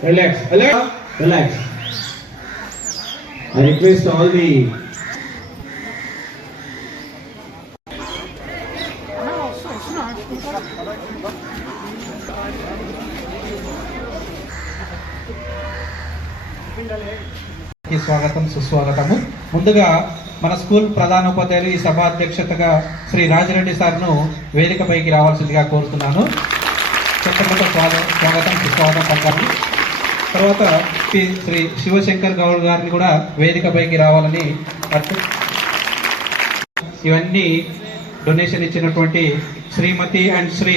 Relax, relax, relax. I request all the స్వాగతం సుస్వాగతము. ముందుగా మన స్కూల్ ప్రధానోపాధ్యాయులు ఈ సభ అధ్యక్షతగా శ్రీ రాజిరెడ్డి సార్ను వేదికపైకి రావాల్సిందిగా కోరుతున్నాను. చెప్పకుండా స్వాగతం స్వాగతం సుస్వాగతం పలకాలి. తర్వాత శ్రీ శ్రీ శివశంకర్ గౌడ్ గారిని కూడా వేదికపైకి రావాలని ఇవన్నీ డొనేషన్ ఇచ్చినటువంటి శ్రీమతి అండ్ శ్రీ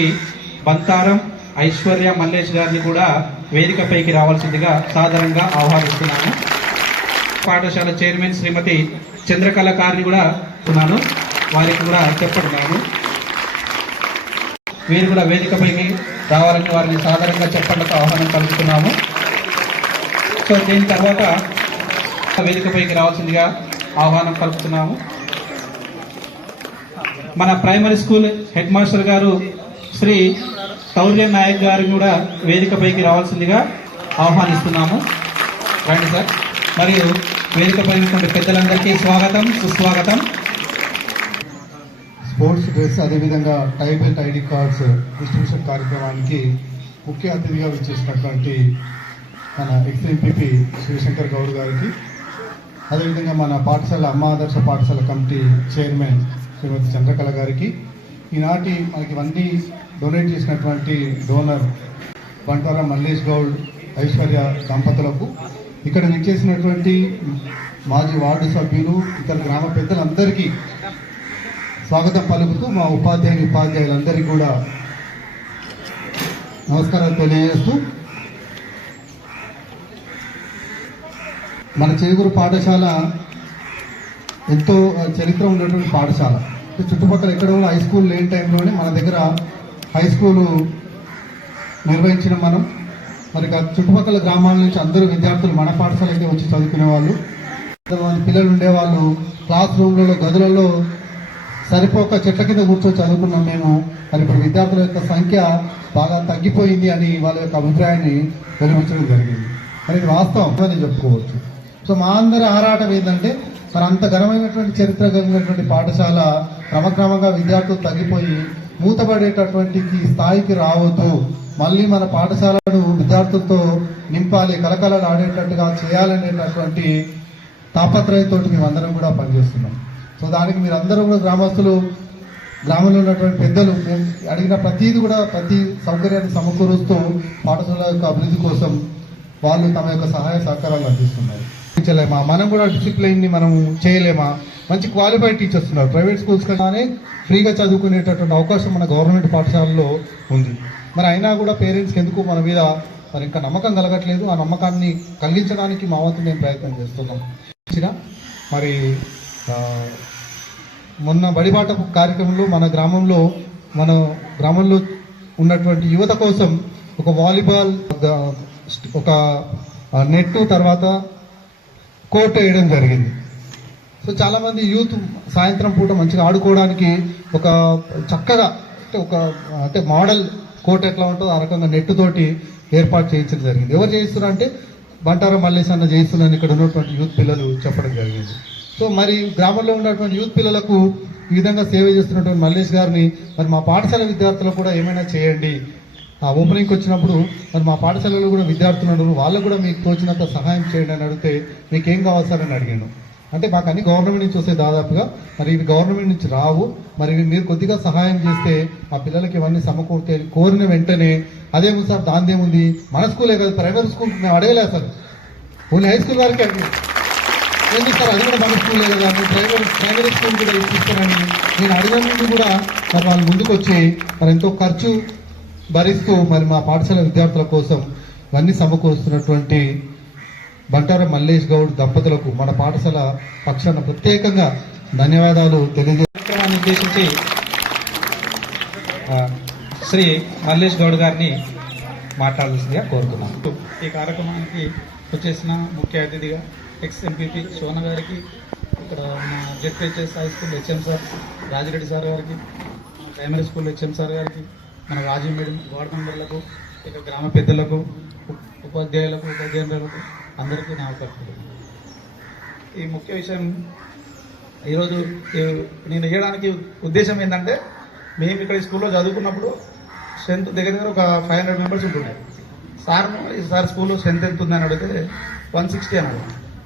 బంతారం ఐశ్వర్య మల్లేష్ గారిని కూడా వేదికపైకి రావాల్సిందిగా సాధారణంగా ఆహ్వానిస్తున్నాను. పాఠశాల చైర్మన్ శ్రీమతి చంద్రకళ గారిని కూడా ఉన్నాను. వారికి కూడా చెప్పడున్నాను వీరు కూడా వేదికపైకి రావాలని వారిని సాధారణంగా చెప్పడంతో ఆహ్వానం కలుగుతున్నాము సో దీని తర్వాత వేదికపైకి రావాల్సిందిగా ఆహ్వానం కలుపుతున్నాము మన ప్రైమరీ స్కూల్ హెడ్ మాస్టర్ గారు శ్రీ తౌర్య నాయక్ గారు కూడా వేదికపైకి రావాల్సిందిగా ఆహ్వానిస్తున్నాము. రండి సార్. మరియు వేదికపై ఉన్నటువంటి పెద్దలందరికీ స్వాగతం సుస్వాగతం. స్పోర్ట్స్ డ్రెస్ అదేవిధంగా టై ఐడి కార్డ్స్ డిస్ట్రిబ్యూషన్ కార్యక్రమానికి ముఖ్య అతిథిగా విచ్చేసినటువంటి మన ఎక్స్ఎంపీపీ శివశంకర్ గౌడ్ గారికి. అదేవిధంగా మన పాఠశాల అమ్మ ఆదర్శ పాఠశాల కమిటీ చైర్మన్ శ్రీమతి చంద్రకళ గారికి. ఈనాటి మనకి ఇవన్నీ డొనేట్ చేసినటువంటి డోనర్ బంటారా మల్లేష్ గౌడ్ ఐశ్వర్య దంపతులకు. ఇక్కడ నిచ్చేసినటువంటి మాజీ వార్డు సభ్యులు ఇతర గ్రామ పెద్దలందరికీ స్వాగతం పలుకుతూ మా ఉపాధ్యాయుని ఉపాధ్యాయులందరికీ కూడా నమస్కారాలు తెలియజేస్తూ మన చేగురు పాఠశాల ఎంతో చరిత్ర ఉన్నటువంటి పాఠశాల. చుట్టుపక్కల ఎక్కడ కూడా హై స్కూల్ లేని టైంలోనే మన దగ్గర హై స్కూలు నిర్వహించిన మనం. మరి చుట్టుపక్కల గ్రామాల నుంచి అందరూ విద్యార్థులు మన పాఠశాలకి వచ్చి చదువుకునే వాళ్ళు. కొంతమంది పిల్లలు ఉండేవాళ్ళు క్లాస్ రూమ్లలో గదులలో సరిపోక చెట్ల కింద కూర్చొని చదువుకున్నాం మేము. మరి ఇప్పుడు విద్యార్థుల యొక్క సంఖ్య బాగా తగ్గిపోయింది అని వాళ్ళ యొక్క అభిప్రాయాన్ని వెలువరించడం జరిగింది. మరి వాస్తవం అని చెప్పుకోవచ్చు. సో మా అందరి ఆరాటం ఏంటంటే మరి అంత ఘనమైనటువంటి చరిత్ర కలిగినటువంటి పాఠశాల క్రమక్రమంగా విద్యార్థులు తగ్గిపోయి మూతపడేటటువంటి స్థాయికి రావద్దు. మళ్ళీ మన పాఠశాలను విద్యార్థులతో నింపాలి కలకలలు ఆడేటట్టుగా చేయాలనేటటువంటి తాపత్రయంతో మేమందరం కూడా పనిచేస్తున్నాం. సో దానికి మీరందరూ కూడా గ్రామస్తులు గ్రామంలో ఉన్నటువంటి పెద్దలు మేము అడిగిన ప్రతిదీ కూడా ప్రతి సౌకర్యాన్ని సమకూరుస్తూ పాఠశాల యొక్క అభివృద్ధి కోసం వాళ్ళు తమ యొక్క సహాయ సహకారాలు అందిస్తున్నారు. చేయలేమా మనం కూడా డిసిప్లైన్ని మనం చేయలేమా? మంచి క్వాలిఫైడ్ టీచర్స్ ఉన్నారు. ప్రైవేట్ స్కూల్స్ కానీ ఫ్రీగా చదువుకునేటటువంటి అవకాశం మన గవర్నమెంట్ పాఠశాలలో ఉంది. మరి అయినా కూడా పేరెంట్స్కి ఎందుకు మన మీద మరి ఇంకా నమ్మకం కలగట్లేదు? ఆ నమ్మకాన్ని కలిగించడానికి మా వంతు మేము ప్రయత్నం చేస్తున్నాం. మరి మొన్న బడిబాట కార్యక్రమంలో మన గ్రామంలో మన గ్రామంలో ఉన్నటువంటి యువత కోసం ఒక వాలీబాల్ ఒక- ఒక నెట్ తర్వాత కోర్ట్ వేయడం జరిగింది. సో చాలామంది యూత్ సాయంత్రం పూట మంచిగా ఆడుకోవడానికి ఒక చక్కగా అంటే ఒక అంటే మోడల్ కోర్ట్ ఎట్లా ఉంటుందో ఆ రకంగా నెట్ తోటి ఏర్పాటు చేయించడం జరిగింది. ఎవరు చేయిస్తున్నారు అంటే బంటారా మల్లేశ్ అన్న చేయిస్తున్నారని ఇక్కడ ఉన్నటువంటి యూత్ పిల్లలు చెప్పడం జరిగింది. సో మరి గ్రామంలో ఉన్నటువంటి యూత్ పిల్లలకు ఈ విధంగా సేవ చేస్తున్నటువంటి మల్లేష్ గారిని మరి మా పాఠశాల విద్యార్థులకు కూడా ఏమైనా చేయండి ఆ ఓపెనింగ్కి వచ్చినప్పుడు మరి మా పాఠశాలలో కూడా విద్యార్థులు ఉన్నారు. వాళ్ళకు కూడా మీకు తోచినంత సహాయం చేయండి అని అడిగితే మీకేం కావాలి సార్ అని అడిగాను. అంటే మాకు అన్ని గవర్నమెంట్ నుంచి వస్తాయి దాదాపుగా. మరి ఇవి గవర్నమెంట్ నుంచి రావు. మరి మీరు కొద్దిగా సహాయం చేస్తే మా పిల్లలకి ఇవన్నీ సమకూర్తే కోరిన వెంటనే అదేమో సార్? దాందేముంది? మన స్కూలే కాదు ప్రైవేట్ స్కూల్ మేము అడగలే సార్ ఓన్లీ హై స్కూల్ వరకే అడిగాం ఎందుకు సార్? అది కూడా మన స్కూలే కదా. నేను ప్రైవేట్ ప్రైమరీ స్కూల్ కూడా ఇప్పిస్తానని నేను అడిగిన ముందు కూడా మరి వాళ్ళు ముందుకు వచ్చి మరి ఎంతో ఖర్చు భరిస్తూ మరి మా పాఠశాల విద్యార్థుల కోసం ఇవన్నీ సమకూరుస్తున్నటువంటి బంటార మల్లేష్ గౌడ్ దంపతులకు మన పాఠశాల పక్షాన ప్రత్యేకంగా ధన్యవాదాలు తెలియజే ఉద్దేశించి శ్రీ మల్లేష్ గౌడ్ గారిని మాట్లాడాల్సిందిగా కోరుతున్నాను. ఈ కార్యక్రమానికి వచ్చేసిన ముఖ్య అతిథిగా ఎక్స్ ఎంపీపీ సోన గారికి ఇక్కడ మా ZPHS high school HM sir Rajireddy sir గారికి ప్రైమరీ స్కూల్ హెచ్ఎం సార్ గారికి మన రాజీవ్ మేడం వార్డు మెంబర్లకు ఇక గ్రామ పెద్దలకు ఉపాధ్యాయులకు ఉపాధ్యాయులకు అందరికీ నా ఈ ముఖ్య విషయం ఈరోజు నేను ఇవ్వడానికి ఉద్దేశం ఏంటంటే మేము ఇక్కడ ఈ స్కూల్లో చదువుకున్నప్పుడు స్ట్రెంత్ దగ్గర దగ్గర ఒక ఫైవ్ హండ్రెడ్ మెంబర్స్ ఉంటుండే. సార్ సార్ స్కూల్లో స్ట్రెంత్ ఎంత ఉందని అడిగితే వన్ సిక్స్టీ అన్నాడు.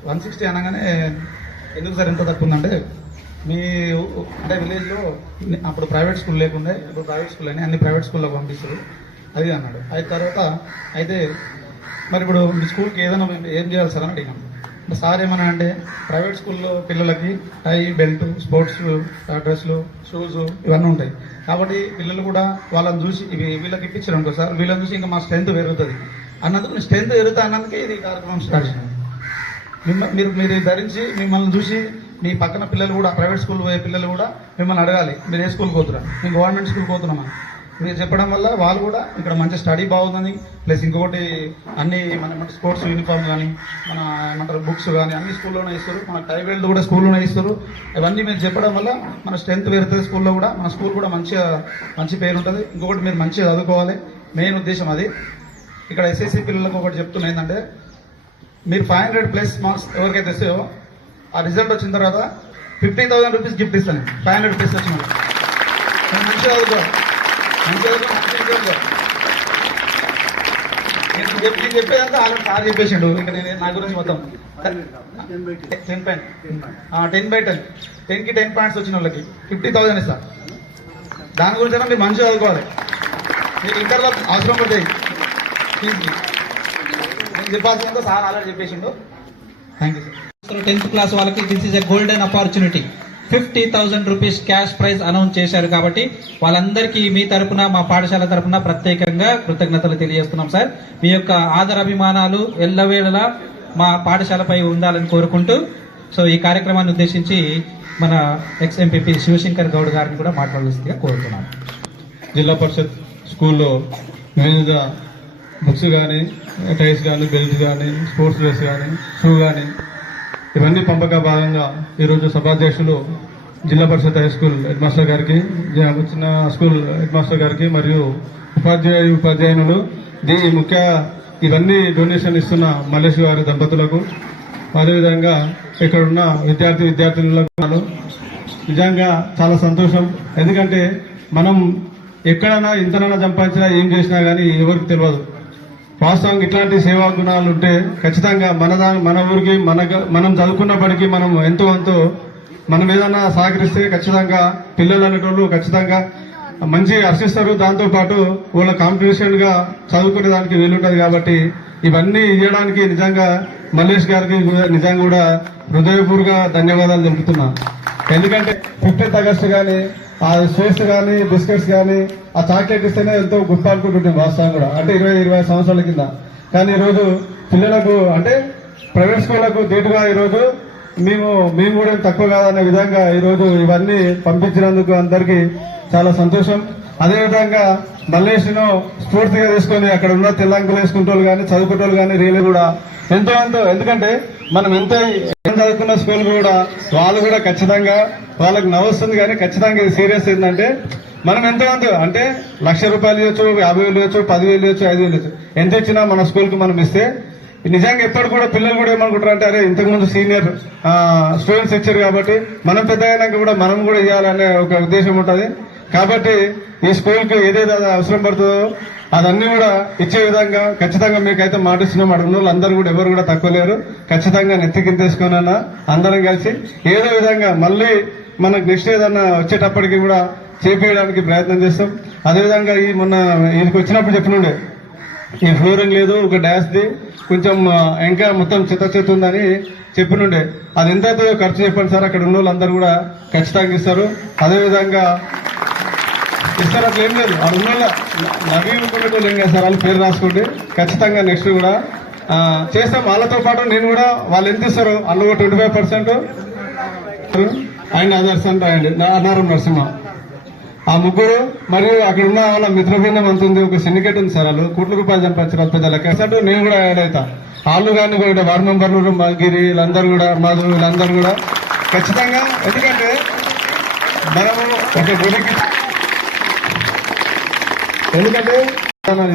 వన్ సిక్స్టీ అనగానే ఎందుకు సార్ ఎంత తక్కువ ఉందంటే మీ అంటే విలేజ్లో అప్పుడు ప్రైవేట్ స్కూల్ లేకుండా ఇప్పుడు ప్రైవేట్ స్కూల్ అని అన్ని ప్రైవేట్ స్కూల్లో పంపిస్తారు. అది అన్నాడు. అయిన తర్వాత అయితే మరి ఇప్పుడు మీ స్కూల్కి ఏదైనా మేము ఏం చేయాలి సార్ అని అడిగాం సార్ ఏమన్నా అంటే ప్రైవేట్ స్కూల్లో పిల్లలకి టై బెల్ట్ స్పోర్ట్స్ డ్రెస్లు షూస్ ఇవన్నీ ఉంటాయి. కాబట్టి పిల్లలు కూడా వాళ్ళని చూసి ఇవి వీళ్ళకి ఇప్పించారు అనుకో సార్ వీళ్ళని చూసి ఇంకా మా స్ట్రెంత్ పెరుగుతుంది. అన్నందుకు స్ట్రెంత్ పెరుగుతా అన్నందుకే ఇది కార్యక్రమం స్టార్ట్ చేసినాం. మీరు మీరు ధరించి మిమ్మల్ని చూసి మీ పక్కన పిల్లలు కూడా ప్రైవేట్ స్కూల్ పోయే పిల్లలు కూడా మిమ్మల్ని అడగాలి. మీరు ఏ స్కూల్కి పోతున్నారు? మేము గవర్నమెంట్ స్కూల్ పోతున్నామా? మీరు చెప్పడం వల్ల వాళ్ళు కూడా ఇక్కడ మంచి స్టడీ బాగుందని ప్లస్ ఇంకొకటి అన్ని మన స్పోర్ట్స్ యూనిఫామ్ కానీ మన ఏమంటారు బుక్స్ కానీ అన్ని స్కూల్లోనే ఇస్తారు. మన టైబెల్ట్ కూడా స్కూల్లోనే ఇస్తారు. ఇవన్నీ మీరు చెప్పడం వల్ల మన స్ట్రెంత్ పెరుగుతుంది స్కూల్లో కూడా. మన స్కూల్ కూడా మంచిగా మంచి పేరు ఉంటుంది. ఇంకొకటి మీరు మంచిగా చదువుకోవాలి. మెయిన్ ఉద్దేశం అది. ఇక్కడ ఎస్ఎస్సి పిల్లలకు ఒకటి చెప్తున్నా ఏంటంటే మీరు ఫైవ్ హండ్రెడ్ ప్లస్ మార్క్స్ ఎవరికైతే వస్తాయో ఆ రిజల్ట్ వచ్చిన తర్వాత ఫిఫ్టీ థౌసండ్ రూపీస్ గిఫ్ట్ ఇస్తాను. ఫైవ్ హండ్రెడ్ ప్లస్ వచ్చిన మంచిగా చదువుకో. మంచిగా చదువుకో చెప్పి చెప్పేదంతా ఆల్రెడీ సార్ చెప్పేసిండు. ఇంకా నేను నా గురించి మొత్తం ten point ten by ten టెన్కి టెన్ పాయింట్స్ వచ్చిన వాళ్ళకి ఫిఫ్టీ థౌసండ్ ఇస్తా. దాని గురించి అయినా మీరు మంచిగా చదువుకోవాలి. మీరు ఇంటర్లో అవసరం పడతాయి ఫీజుకి నేను చెప్పాల్సిందో sir already చెప్పేసిండు thank you sir tenth class వాళ్ళకి this is a golden opportunity fifty thousand rupees cash prize announce చేశారు కాబట్టి వాళ్ళందరికీ మీ తరపున మా పాఠశాల తరపున ప్రత్యేకంగా కృతజ్ఞతలు తెలియజేస్తున్నాం సార్ మీ యొక్క ఆదరాభిమానాలు ఎల్లవేళలా మా పాఠశాలపై ఉండాలని కోరుకుంటూ సో ఈ కార్యక్రమాన్ని ఉద్దేశించి మన ఎక్స్ ఎంపీపీ శివశంకర్ గౌడ్ గారిని కూడా మాట్లాడాల్సిందిగా కోరుతున్నాను. జిల్లా పరిషత్ స్కూల్లో వివిధ బుక్స్ కానీ టైర్స్ కానీ బెల్ట్ కానీ స్పోర్ట్స్ డ్రెస్ కానీ షూ కానీ ఇవన్నీ పంపక భాగంగా ఈరోజు సభాధ్యక్షులు Zilla Parishad high school head master గారికి వచ్చిన చిన్న స్కూల్ హెడ్ మాస్టర్ గారికి మరియు ఉపాధ్యాయు ఉపాధ్యాయునులు దీ ముఖ్య ఇవన్నీ డొనేషన్ ఇస్తున్న మల్లేష్ గారి దంపతులకు అదేవిధంగా ఇక్కడున్న విద్యార్థి విద్యార్థినులకు నిజంగా చాలా సంతోషం. ఎందుకంటే మనం ఎక్కడైనా ఇంతనైనా సంపాదించినా ఏం చేసినా కానీ ఎవరికి తెలియదు. వాస్తవంగా ఇట్లాంటి సేవా గుణాలు ఉంటే ఖచ్చితంగా మన మన ఊరికి మన మనం చదువుకున్న బడికి మనం ఎంతో ఎంతో మనం ఏదైనా సహకరిస్తే ఖచ్చితంగా పిల్లలు అనేటోళ్ళు ఖచ్చితంగా మంచి హర్షిస్తారు దాంతో పాటు వాళ్ళ కాంపిటీషన్గా చదువుకునే దానికి వీలుంటది కాబట్టి ఇవన్నీ ఇవ్వడానికి నిజంగా మల్లేష్ గారికి నిజంగా కూడా హృదయపూర్వక ధన్యవాదాలు తెలుపుతున్నా. ఎందుకంటే ఫిఫ్టీన్త్ ఆగస్ట్ కానీ ఆ స్వీట్స్ కానీ బిస్కెట్స్ కానీ ఆ చాక్లెట్ ఇస్తేనే ఎంతో గొప్ప అనుకుంటుంటాం వాస్తవం కూడా. అంటే ఇరవై ఇరవై సంవత్సరాల కింద. కానీ ఈరోజు పిల్లలకు అంటే ప్రైవేట్ స్కూళ్ళకు ధీటుగా ఈరోజు మేము మేము కూడా తక్కువ కాదనే విధంగా ఈరోజు ఇవన్నీ పంపించినందుకు అందరికీ చాలా సంతోషం. అదేవిధంగా మల్లేష్ను స్ఫూర్తిగా తీసుకొని అక్కడ ఉన్న తెల్లంకులు వేసుకుంటోళ్ళు కానీ చదువుకుంటోళ్ళు కానీ రీలు కూడా ఎంతో ఎంతో. ఎందుకంటే మనం ఎంత చదువుకున్న స్కూల్ కూడా వాళ్ళు కూడా ఖచ్చితంగా వాళ్ళకి నవ్వుస్తుంది కానీ ఖచ్చితంగా ఇది సీరియస్ ఏంటంటే మనం ఎంత ఎంతో అంటే లక్ష రూపాయలు ఇవ్వచ్చు యాభై వేలు ఇవ్వచ్చు పదివేలు ఇవ్వచ్చు ఐదు వేలు ఇవ్వచ్చు. ఎంత ఇచ్చినా మన స్కూల్కి మనం ఇస్తే నిజంగా ఎప్పుడు కూడా పిల్లలు కూడా ఏమనుకుంటారు అంటే అరే ఇంతకుముందు సీనియర్ స్టూడెంట్స్ ఇచ్చారు కాబట్టి మనం పెద్దగా కూడా మనం కూడా ఇవ్వాలనే ఒక ఉద్దేశం ఉంటుంది. కాబట్టి ఈ స్కూల్కి ఏదైతే అవసరం పడుతుందో అదన్నీ కూడా ఇచ్చే విధంగా ఖచ్చితంగా మీకైతే మాట ఇచ్చినాం అందరూ కూడా ఎవరు కూడా తక్కువ లేరు. ఖచ్చితంగా నెత్తికింతేసుకున్నా అందరం కలిసి ఏదో విధంగా మళ్ళీ మనకు నెక్స్ట్ ఏదన్నా వచ్చేటప్పటికి కూడా చేపేయడానికి ప్రయత్నం చేస్తాం. అదేవిధంగా ఈ మొన్న వీరికి వచ్చినప్పుడు చెప్పినుండే ఈ ఫ్లోరింగ్ లేదు ఒక డాష్ కొంచెం ఇంకా మొత్తం చెత్త చెత్త ఉందని చెప్పినుండే. అది ఎంత అవుతుందో ఖర్చు చెప్పండి సార్ అక్కడ ఉన్న వాళ్ళందరూ కూడా ఖచ్చితంగా ఇస్తారు. అదేవిధంగా ఇస్తారు అట్లా ఏం లేదు. అది ఉన్న నవీకరణ ఏం సార్ వాళ్ళు పేరు రాసుకోండి. ఖచ్చితంగా నెక్స్ట్ కూడా చేస్తాం. వాళ్ళతో పాటు నేను కూడా వాళ్ళు ఎంత ఇస్తారు అందులో twenty five percent. And others అంటే అండ్ అన్నారం నరసింహ. ఆ ముగ్గురు మరియు అక్కడ ఉన్న వాళ్ళ మిత్రబృందం అంత ఉంది. ఒక సిండికేట్ ఉంది సార్ వాళ్ళు. కోట్ల రూపాయలు సంపాదించారు పెద్ద లెక్క అసలు నేను కూడా యాడ్ అవుతా. వాళ్ళు కానీ కూడా వార్డు మెంబర్లు గిరి వీళ్ళందరూ కూడా మాధు వీళ్ళందరూ కూడా ఖచ్చితంగా ఎందుకంటే మనము ఒక గుడికి ఎందుకంటే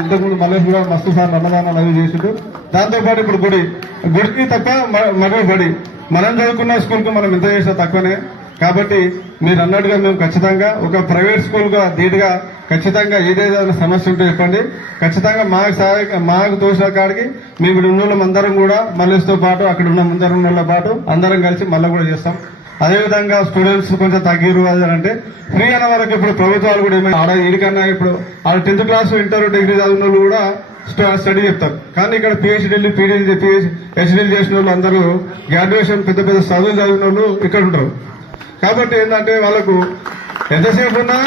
ఇంతకుముందు మళ్ళీ కూడా మస్తు సార్ అన్నదానం అవి చేసిండు. దాంతోపాటు ఇప్పుడు గుడి. గుడికి తప్ప మరో బడి మనం చదువుకున్న స్కూల్కి మనం ఇంత చేసినా తక్కువనే. కాబట్టి మీరు అన్నట్టుగా మేము ఖచ్చితంగా ఒక ప్రైవేట్ స్కూల్గా ధీటుగా ఖచ్చితంగా ఏదేదైనా సమస్య ఉంటే చెప్పండి. ఖచ్చితంగా మాకు సహాయ మాకు తోసిన కాడికి మేము ఇక్కడ ఉన్న వాళ్ళందరం కూడా మళ్ళీతో పాటు అక్కడ ఉన్న ముందర ఉన్న వాళ్ళ పాటు అందరం కలిసి మళ్ళీ కూడా చేస్తాం. అదేవిధంగా స్టూడెంట్స్ కొంచెం తగ్గిరు అది అంటే ఫ్రీ అన్న వరకు ఇప్పుడు ప్రభుత్వాలు కూడా ఏమైనా ఆడ వీడికన్నా ఇప్పుడు వాళ్ళు టెన్త్ క్లాస్ ఇంటర్ డిగ్రీ చదివిన వాళ్ళు కూడా స్టడీ చెప్తారు. కానీ ఇక్కడ పిహెచ్డీలు పీడీలు హెచ్డీలు చేసిన వాళ్ళు అందరూ గ్రాడ్యుయేషన్ పెద్ద పెద్ద చదువులు చదివిన వాళ్ళు ఇక్కడ ఉంటారు. కాబట్టి ఏంటంటే వాళ్ళకు ఎంతసేపు ఉన్నా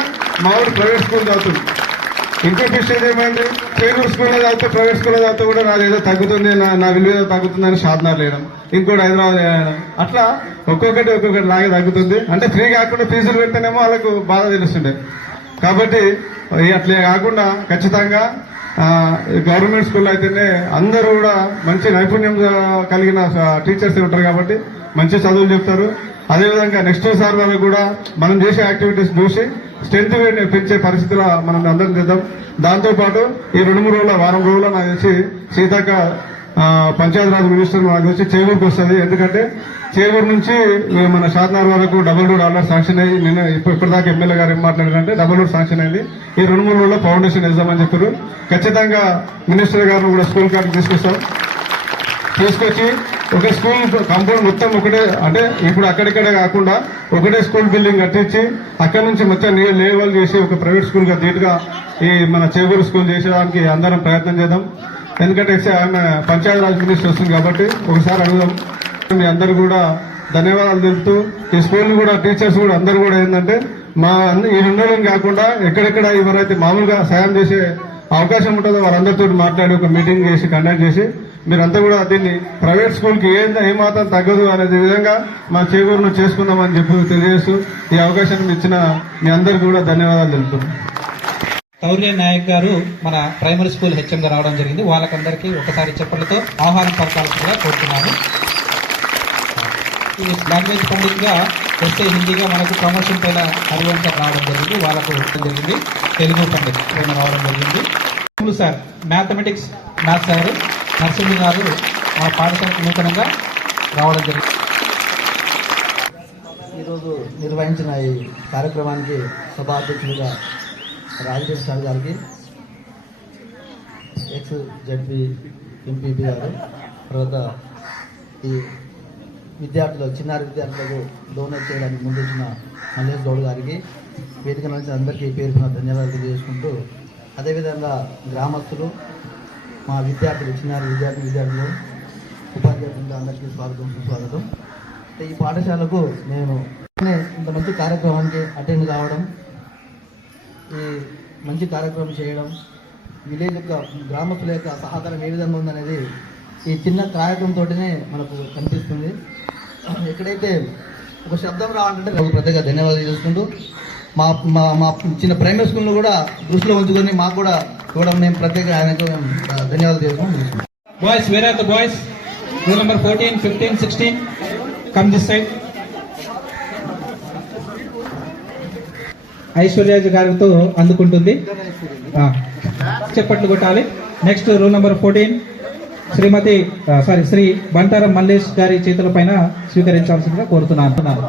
మామూలు ప్రైవేట్ స్కూల్ చదువుతుంది. ఇంకో విషయం ఏమైంది? ప్రైవేట్ స్కూల్లో చదివితే ప్రైవేట్ స్కూల్లో చదివితే కూడా నాది ఏదో తగ్గుతుంది నా నా విలువ ఏదో తగ్గుతుందని షాద్నార్ లేడం. ఇంకోటి హైదరాబాద్ అట్లా ఒక్కొక్కటి ఒక్కొక్కటి లాగే తగ్గుతుంది. అంటే ఫ్రీ కాకుండా ఫీజులు పెడితేనేమో వాళ్ళకు బాధ తెలుస్తుండే. కాబట్టి అట్లే కాకుండా ఖచ్చితంగా గవర్నమెంట్ స్కూల్ అయితేనే అందరూ కూడా మంచి నైపుణ్యం కలిగిన టీచర్స్ ఉంటారు కాబట్టి మంచి చదువులు చెప్తారు. అదేవిధంగా నెక్స్ట్ సార్ వరకు కూడా మనం చేసే యాక్టివిటీస్ చూసి స్ట్రెంత్ పెంచే పరిస్థితిలో మనం అందరం చేద్దాం. దాంతోపాటు ఈ రెండు మూడు రోజుల వారం రోజుల్లో నాకు తెలిసి సీతాక పంచాయతీరాజ్ మినిస్టర్ నాకు వచ్చి చేగూరుకు వస్తుంది. ఎందుకంటే చేవూరు నుంచి మన షాద్నార్ వరకు డబుల్ రోడ్ ఆల్రెడీ శాంక్షన్ అయ్యి నిన్న ఇప్పటిదాకా ఎమ్మెల్యే గారు ఏం మాట్లాడారంటే డబుల్ రోడ్ శాంక్షన్ అయింది. ఈ రెండు మూడు రోజుల్లో ఫౌండేషన్ వేద్దామని చెప్పారు. ఖచ్చితంగా మినిస్టర్ గారు కూడా స్కూల్ కార్డు తీసుకొస్తాం. తీసుకొచ్చి ఒక స్కూల్ కాంపౌండ్ మొత్తం ఒకటే అంటే ఇప్పుడు అక్కడిక్కడే కాకుండా ఒకటే స్కూల్ బిల్డింగ్ కట్టించి అక్కడ నుంచి మొత్తం లేవల్ చేసి ఒక ప్రైవేట్ స్కూల్గా ధీటుగా ఈ మన చేగూరు స్కూల్ చేసేదానికి అందరం ప్రయత్నం చేద్దాం. ఎందుకంటే ఆమె పంచాయతీరాజ్ మినిస్టర్ వస్తుంది కాబట్టి ఒకసారి అడుగుదాం. మీ అందరు కూడా ధన్యవాదాలు తెలుపుతూ ఈ స్కూల్ కూడా టీచర్స్ కూడా అందరు కూడా ఏంటంటే మా అన్ని- ఈ రెండోళ్ళని కాకుండా ఎక్కడెక్కడ ఎవరైతే మామూలుగా సాయం చేసే అవకాశం ఉంటుందో వాళ్ళందరితో మాట్లాడి ఒక మీటింగ్ చేసి కండక్ట్ చేసి మీరంతా కూడా దీన్ని ప్రైవేట్ స్కూల్కి కి ఏమాత్రం తగ్గదు అనే విధంగా మా చేకూరును చేసుకుందామని చెప్పి తెలియజేస్తూ ఈ అవకాశాన్ని ఇచ్చిన మీ అందరికీ కూడా ధన్యవాదాలు తెలుపుతున్నాను కౌర్య నాయక్ గారు మన ప్రైమరీ స్కూల్ హెచ్ఎంగా రావడం జరిగింది. వాళ్ళకందరికీ ఒకసారి చెప్పలతో ఆహ్వానం పలకాల్సిందిగా కోరుతున్నాను. ఈ లాంగ్వేజ్ పండిత్ వస్తే హిందీగా మనకు ప్రమోషన్ పైన హరివంశ రావడం జరిగింది. వాళ్ళకు జరిగింది. తెలుగు పండిత్ రావడం జరిగింది. Sir mathematics maths sir. Narasimha గారు మా పాఠశాలకు నూతనంగా రావడం జరిగింది. ఈరోజు నిర్వహించిన ఈ కార్యక్రమానికి సభాధ్యక్షులుగా రాజకీయ సార్ గారికి ఎక్స్ జడ్పీ ఎంపీపీ గారు తర్వాత ఈ విద్యార్థులు చిన్నారి విద్యార్థులకు డోనేట్ చేయడానికి ముందున్న మల్లేష్ గౌడ్ గారికి వేదిక నుంచి అందరికీ పేరున ధన్యవాదాలు తెలియజేసుకుంటూ అదేవిధంగా గ్రామస్తులు మా విద్యార్థులు చిన్నారి విద్యార్థి విద్యార్థులు ఉపాధ్యాయులు అందరికీ స్వాగతం సుస్వాగతం. ఈ పాఠశాలకు నేను ఇంత మంచి కార్యక్రమానికి అటెండ్ కావడం ఈ మంచి కార్యక్రమం చేయడం విలేజ్ యొక్క గ్రామస్తుల యొక్క సహకారం ఏ విధంగా ఉందనేది ఈ చిన్న కార్యక్రమంతోనే మనకు కనిపిస్తుంది. ఎక్కడైతే ఒక శబ్దం రావాలంటే నాకు ప్రత్యేక ధన్యవాదాలు చేసుకుంటూ మా మా మా చిన్న ప్రైమరీ స్కూల్లో కూడా దృష్టిలో ఉంచుకొని మాకు కూడా కూడా మేము ప్రత్యేక ఆయనకు మేము ధన్యవాదాలు చేసుకుంటాం boys where are the boys roll number fourteen fifteen sixteen come this side ఐశ్వర్యాజ్ గారితో అందుకుంటుంది. చెప్పట్లు కొట్టాలి. Next roll number fourteen Shrimati sorry Shri Bantaram Mallesh గారి చేతుల పైన స్వీకరించాల్సిందిగా కోరుతున్నాను.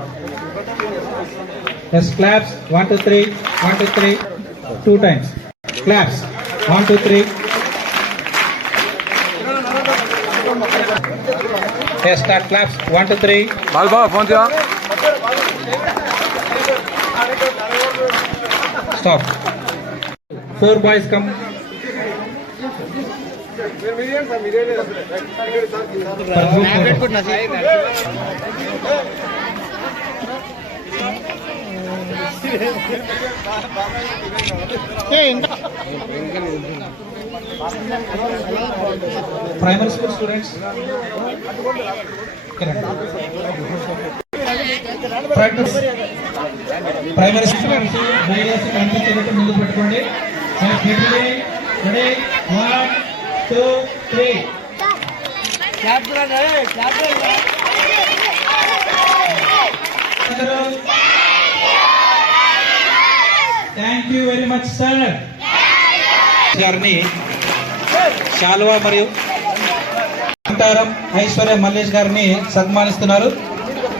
Yes claps one two three one two three two times claps one two three Yes, start claps. One, two, three. బాల్బా phone Stop. Four boys come. Per school students. Practice. Primary students దయచేసి కనిపించేటట్టు ముందు పెట్టుకోండి. Ready one two three thank you very much sir గారిని శాలువా మరియు అంతారం ఐశ్వర్య మల్లేష్ గారిని సన్మానిస్తున్నారు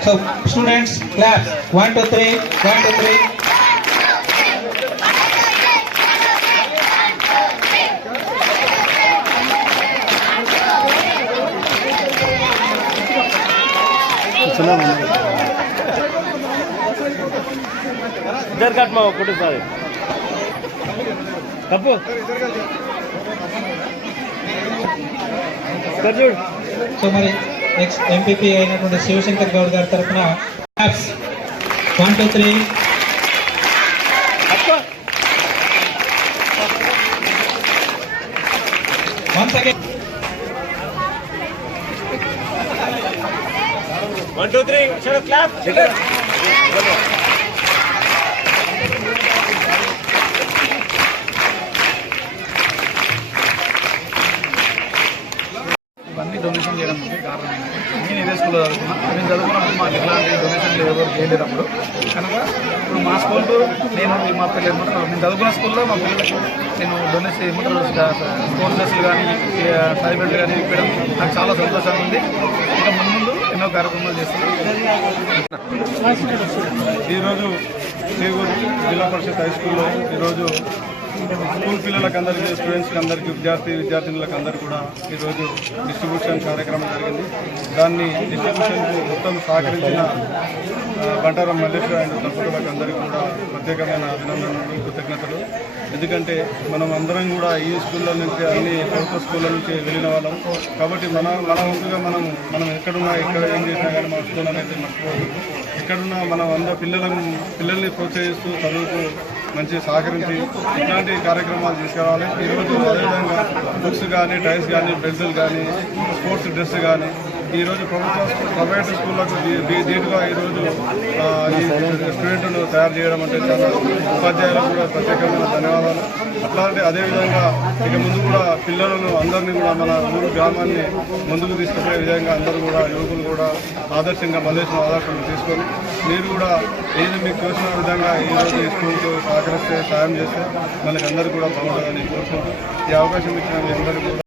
so students class one two three one two three इधर कट माओ फोटो सारे తప్పు. సో మరి నెక్స్ట్ ఎంపీపీ అయినటువంటి శివశంకర్ గౌడ్ గారి తరఫున one two three once again one two three clap కారణం నేను ఇదే స్కూల్లో చదువుకున్నా. నేను చదువుకున్నప్పుడు మాకు ఎలాంటి డొనేషన్లు ఎవరు చేయలేనప్పుడు కనుక ఇప్పుడు మా స్కూల్లో నేను మా పిల్లలు ఏమంటారు నేను చదువుకున్న స్కూల్లో మా పిల్లలకు నేను డొనేషన్ ఏమంటారు? స్పోర్ట్స్ కానీ సైబెట్లు కానీ ఇప్పడం నాకు చాలా సంతోషంగా ఉంది. ఇంకా ముందు ముందు ఎన్నో కార్యక్రమాలు చేస్తున్నాను ఈరోజు చేగూరు జిల్లా పరిషత్ హై స్కూల్లో ఈరోజు స్కూల్ పిల్లలకు అందరికీ స్టూడెంట్స్కి అందరికీ విద్యార్థి విద్యార్థినులకు అందరికీ కూడా ఈరోజు డిస్ట్రిబ్యూషన్ కార్యక్రమం జరిగింది. దాన్ని డిస్ట్రిబ్యూషన్కు మొత్తం సహకరించిన బంటారం మల్లేశ్వర అండ్ దంపతులకు అందరికీ కూడా ప్రత్యేకమైన అభినందనలు కృతజ్ఞతలు. ఎందుకంటే మనం అందరం కూడా ఈ స్కూళ్ళ నుంచి అన్ని ప్రభుత్వ స్కూళ్ళ నుంచి వెళ్ళిన వాళ్ళం. కాబట్టి మన మన వంతుగా మనం మనం ఎక్కడున్నా ఎక్కడ ఏం చేసినా కానీ మన స్కూల్ అనేది మర్చిపోవద్దు ఎక్కడున్నా మనం అందరూ పిల్లలను పిల్లల్ని ప్రోత్సహిస్తూ చదువుతూ మంచి సహకరించి ఇట్లాంటి కార్యక్రమాలు తీసుకురావాలి. ఈరోజు అదేవిధంగా బుక్స్ కానీ టైర్స్ కానీ బెల్టులు కానీ స్పోర్ట్స్ డ్రెస్ కానీ ఈరోజు ప్రభుత్వ ప్రైవేట్ స్కూళ్ళకు దీటుగా ఈరోజు ఈ స్టూడెంట్ను తయారు చేయడం అంటే చాలా ఉపాధ్యాయులకు కూడా ప్రత్యేకమైన ధన్యవాదాలు. అట్లాంటి అదేవిధంగా ఇక ముందు కూడా పిల్లలను అందరినీ కూడా మన ఊరు గ్రామాన్ని ముందుకు తీసుకుపోయే విధంగా అందరూ కూడా యువకులు కూడా ఆదర్శంగా మల్లేశ్వరం ఆదర్శం తీసుకొని మీరు కూడా ఏది మీకు చూసిన విధంగా ఈరోజు ఈ స్కూల్కి సహకరిస్తే సాయం చేస్తే మనకి అందరూ కూడా బాగుంటుందని కోరుకుంటూ ఈ అవకాశం ఇచ్చిన మీ అందరికీ